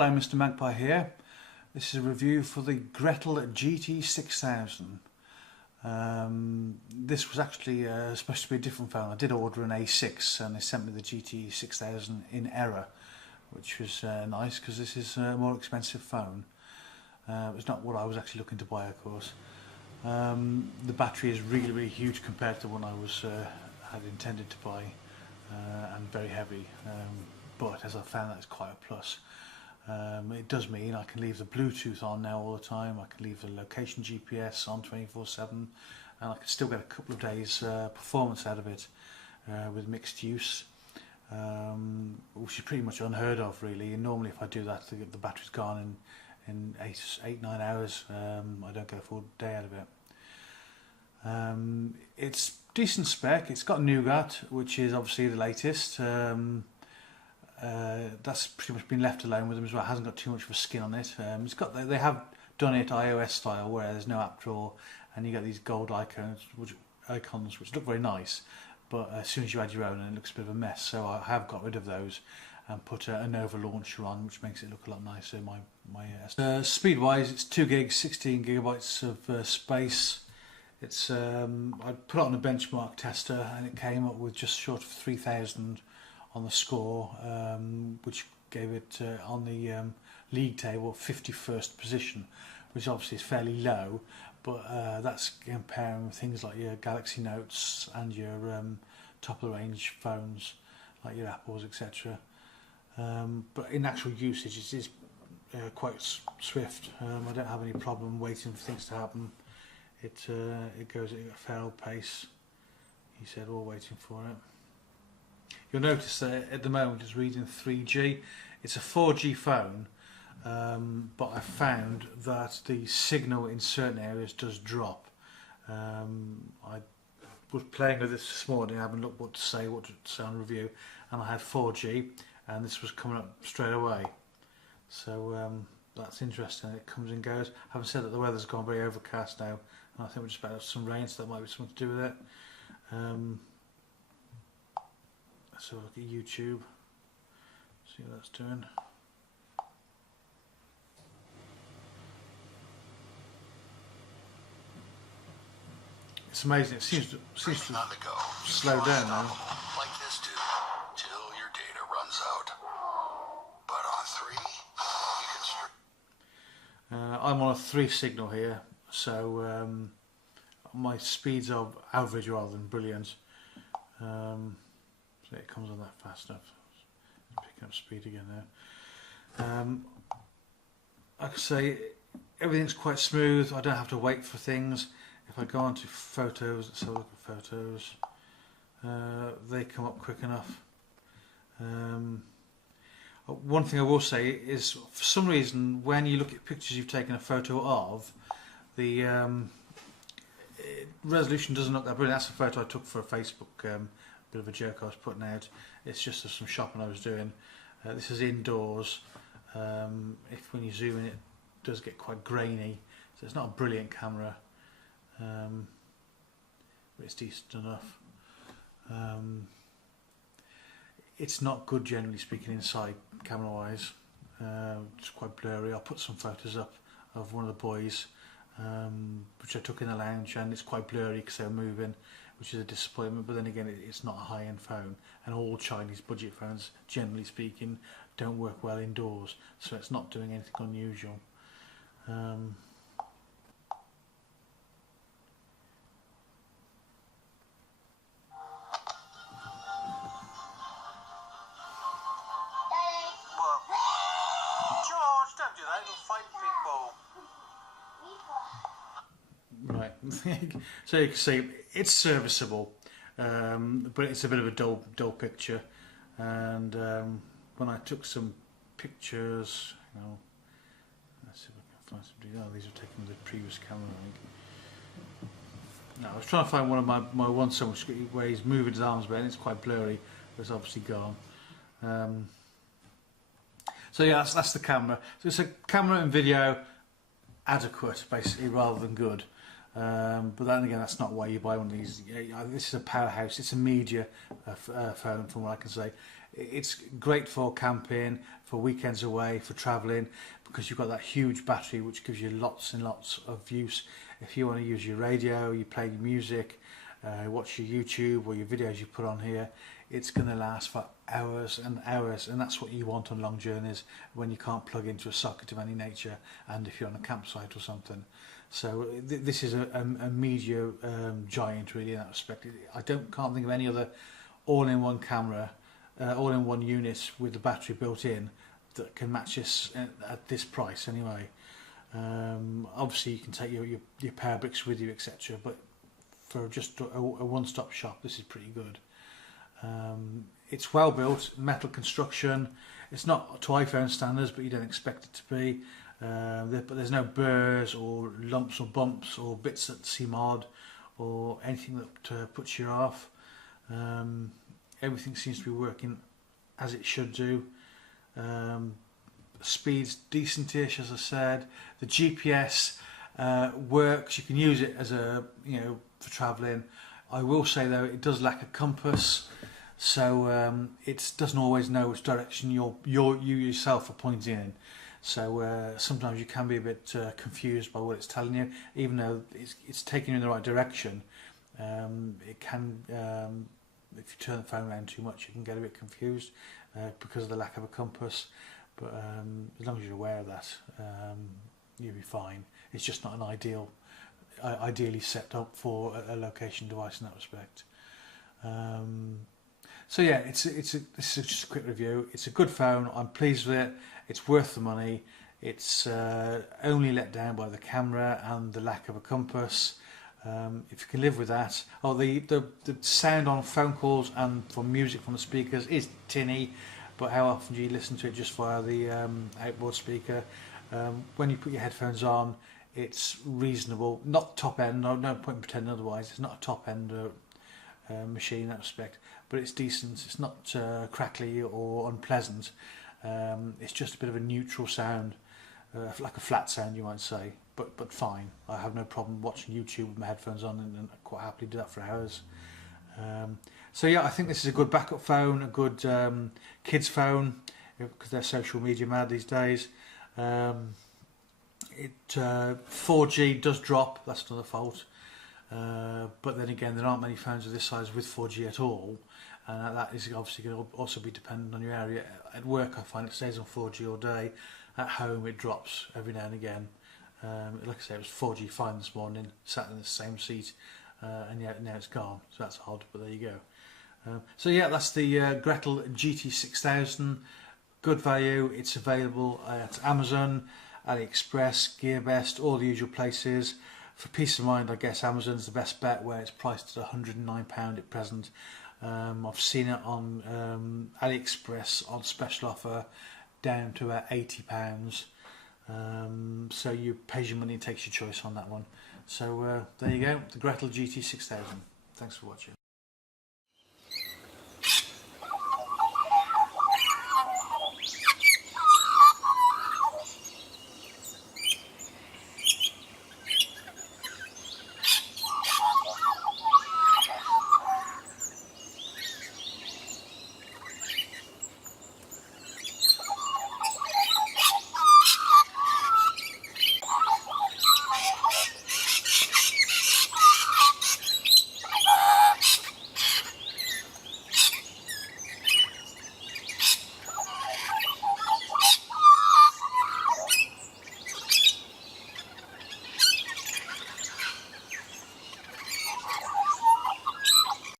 Hello, Mr. Magpie here. This is a review for the Gretel GT6000. This was actually supposed to be a different phone. I did order an A6 and they sent me the GT6000 in error, which was nice because this is a more expensive phone. It's not what I was actually looking to buy, of course. The battery is really huge compared to the one I had intended to buy, and very heavy. But as I found, that's quite a plus. It does mean I can leave the Bluetooth on now all the time. I can leave the location GPS on 24/7, and I can still get a couple of days performance out of it with mixed use, which is pretty much unheard of, really. And normally, if I do that, the battery's gone in 8-9 hours. I don't get a full day out of it. It's decent spec. It's got Nougat, which is obviously the latest. That's pretty much been left alone with them as well. It hasn't got too much of a skin on it. They have done it iOS style, where there's no app drawer and you get these gold icons which look very nice, but as soon as you add your own, it looks a bit of a mess. So I have got rid of those and put a Nova launcher on, which makes it look a lot nicer. Speed wise, it's 2 gigs, 16 gigabytes of space. It's I put it on a benchmark tester and it came up with just short of 3,000 on the score, which gave it on the league table 51st position, which obviously is fairly low, but that's comparing with things like your Galaxy Notes and your top of the range phones like your Apples, etc. But in actual usage, it is quite swift. I don't have any problem waiting for things to happen. It goes at a fair old pace. He said, all waiting for it. You'll notice that at the moment it's reading 3G. It's a 4G phone, but I found that the signal in certain areas does drop. I was playing with this morning, having looked what to say on review, and I had 4G, and this was coming up straight away. So that's interesting. It comes and goes. Having said that, the weather's gone very overcast now, and I think we're just about to have some rain, so that might be something to do with it. So look at YouTube, see what that's doing. It's amazing. It seems to slow down now. Like this too, till your data runs out. But on 3, you can. I'm on a 3 signal here, so my speeds are average rather than brilliant. It comes on that fast enough. Picking up speed again now. Like I say, everything's quite smooth. I don't have to wait for things. If I go on to photos, let's have a look at photos. They come up quick enough. One thing I will say is, for some reason, when you look at pictures you've taken a photo of, the resolution doesn't look that brilliant. That's a photo I took for a Facebook. Bit of a joke I was putting out. It's just of some shopping I was doing. This is indoors. If when you zoom in, it does get quite grainy, so it's not a brilliant camera, but it's decent enough. It's not good, generally speaking, inside camera wise. It's quite blurry. I'll put some photos up of one of the boys, which I took in the lounge, and it's quite blurry because they were moving, which is a disappointment. But then again, it's not a high-end phone, and all Chinese budget phones, generally speaking, don't work well indoors, so it's not doing anything unusual. George, don't do that. You'll fight people. Right, so you can see it's serviceable, but it's a bit of a dull picture. And when I took some pictures, let's see if I can find somebody. Oh, these are taken with the previous camera, I think. No, I was trying to find one of my one son where he's moving his arms, but it's quite blurry. But it's obviously gone. So yeah, that's the camera. So it's a camera and video adequate, basically, rather than good. But then again, that's not why you buy one of these. This is a powerhouse. It's a media phone, from what I can say. It's great for camping, for weekends away, for travelling, because you've got that huge battery which gives you lots and lots of use. If you want to use your radio, you play your music, watch your YouTube or your videos you put on here, it's going to last for hours and hours, and that's what you want on long journeys when you can't plug into a socket of any nature, and if you're on a campsite or something. So this is a media giant, really, in that respect. Can't think of any other all-in-one camera, all-in-one unit with the battery built in that can match this at this price anyway. Obviously you can take your power bricks with you, etc., but for just a one-stop shop, this is pretty good. It's well built, metal construction. It's not to iPhone standards, but you don't expect it to be. But there's no burrs or lumps or bumps or bits that seem odd or anything that puts you off. Everything seems to be working as it should do. Speed's decentish, as I said. The GPS works. You can use it as for travelling. I will say though, it does lack a compass, so it doesn't always know which direction you yourself are pointing in. So sometimes you can be a bit confused by what it's telling you, even though it's taking you in the right direction. It can, if you turn the phone around too much, you can get a bit confused because of the lack of a compass. But as long as you're aware of that, you'll be fine. It's just not an ideally set up for a location device in that respect. So yeah, this is just a quick review. It's a good phone. I'm pleased with it. It's worth the money. It's only let down by the camera and the lack of a compass. If you can live with that. Oh, the sound on phone calls and from music from the speakers is tinny, but how often do you listen to it just via the outboard speaker? When you put your headphones on, it's reasonable. Not top end. No point in pretending otherwise. It's not a top end machine in that respect, but it's decent. It's not crackly or unpleasant. It's just a bit of a neutral sound, like a flat sound, you might say, but fine. I have no problem watching YouTube with my headphones on, and I quite happily do that for hours. So yeah, I think this is a good backup phone, a good kids phone, because they're social media mad these days. 4G does drop, that's another fault. But then again, there aren't many phones of this size with 4G at all, and that is obviously going to also be dependent on your area. At work, I find it stays on 4G all day. At home, it drops every now and again. Like I say, it was 4G fine this morning, sat in the same seat, and yet now it's gone. So that's odd, but there you go. So yeah, that's the Gretel GT6000. Good value. It's available at Amazon, AliExpress, GearBest, all the usual places. For peace of mind, I guess Amazon's the best bet, where it's priced at £109 at present. I've seen it on AliExpress on special offer down to about £80. So you pay your money and takes your choice on that one. So there you go, the Gretel GT6000. Thanks for watching.